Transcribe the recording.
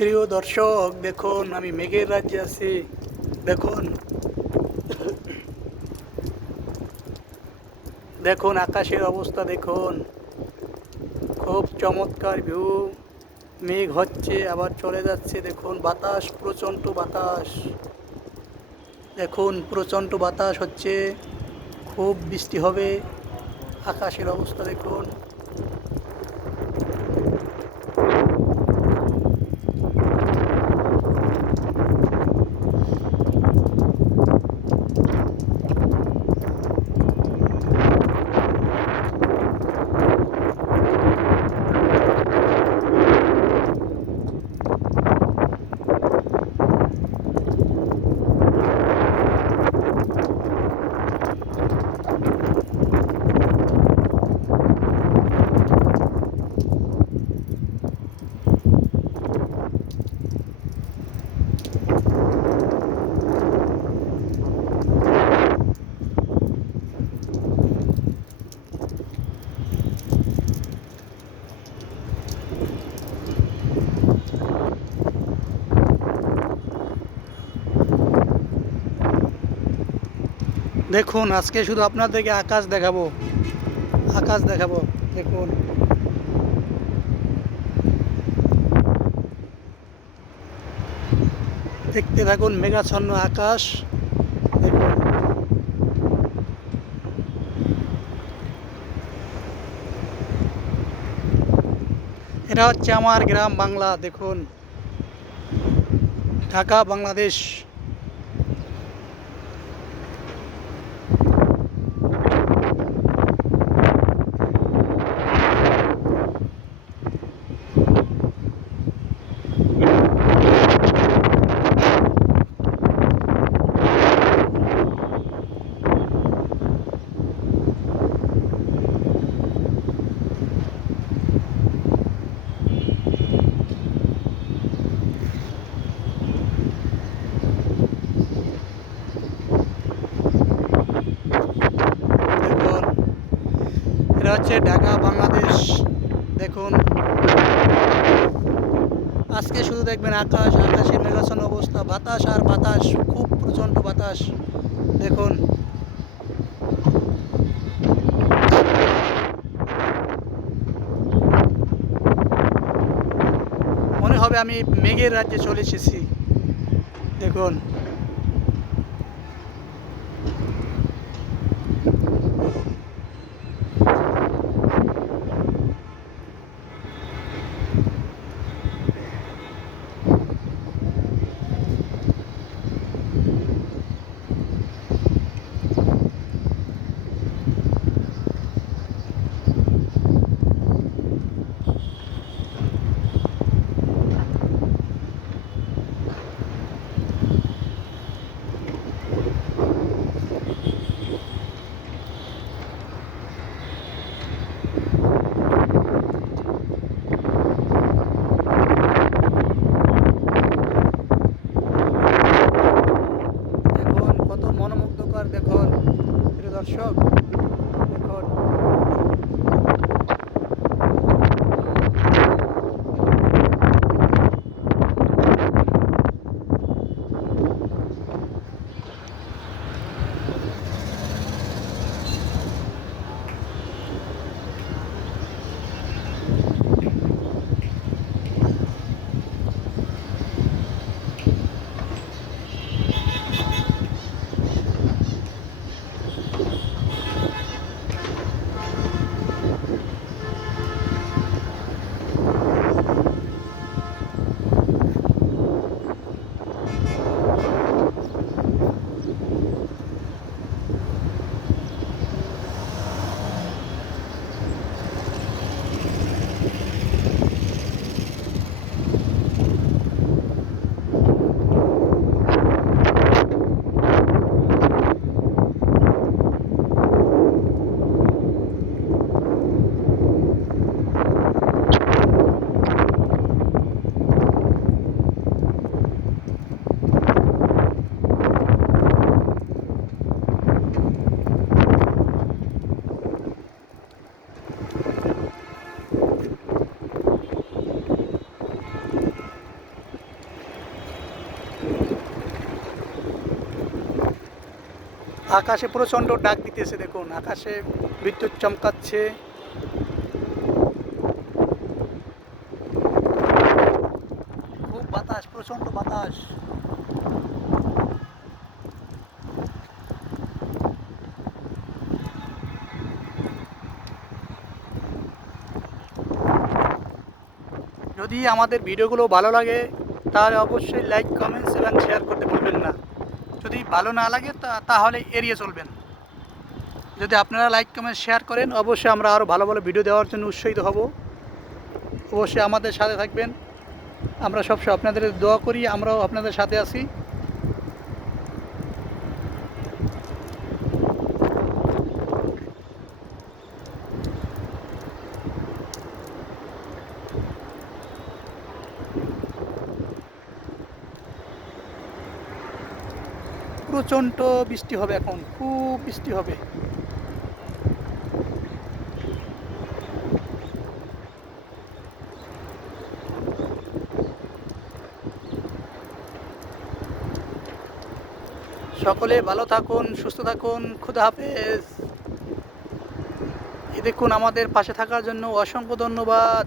প্রিয় দর্শক, দেখুন, আমি মেঘের রাজ্যে আছি। দেখুন। দেখুন, আকাশের অবস্থা দেখুন। খুব চমৎকার ভিউ মেঘ হচ্ছে, আবার চলে যাচ্ছে। দেখুন, বাতাস, প্রচণ্ড বাতাস। দেখুন, প্রচণ্ড বাতাস হচ্ছে। খুব বৃষ্টি হবে। আকাশের অবস্থা দেখুন। দেখুন, আজকে শুধু আপনাদেরকে আকাশ দেখাবো। আকাশ দেখাবো, দেখুন। দেখতে থাকুন, মেঘাচ্ছন্ন আকাশ। দেখুন। এটা হচ্ছে আমার গ্রাম বাংলা, দেখুন। ঢাকা, বাংলাদেশ দেখুন এটা হচ্ছে ঢাকা, বাংলাদেশ। দেখুন। আজকে শুধু দেখবেন আকাশ আকাশে মেঘাচ্ছন্ন অবস্থা, বাতাস আর বাতাস, খুব প্রচণ্ড বাতাস। দেখুন। মনে হবে আমি মেঘের রাজ্যে চলে এসেছি। দেখুন। আকাশে প্রচণ্ড ডাক দিতেছে, দেখুন, আকাশে বিদ্যুৎ চমকাচ্ছে। খুব বাতাস, প্রচণ্ড বাতাস। যদি আমাদের ভিডিওগুলো ভালো লাগে, তাহলে অবশ্যই লাইক কমেন্টস এবং শেয়ার করতে ভুলবেন না। যদি ভালো না লাগে তাহলে এড়িয়ে চলবেন। যদি আপনারা লাইক কমেন্ট শেয়ার করেন, অবশ্যই আমরা আরও ভালো ভালো ভিডিও দেওয়ার জন্য উৎসাহিত হব। অবশ্যই আমাদের সাথে থাকবেন। আমরা সবসময় আপনাদের দোয়া করি, আমরাও আপনাদের সাথে আছি। প্রচণ্ড বৃষ্টি হবে এখন, খুব বৃষ্টি হবে। সকলে ভালো থাকুন, সুস্থ থাকুন, খুদা হাফেজ। এ দেখুন আমাদের পাশে থাকার জন্য অসংখ্য ধন্যবাদ।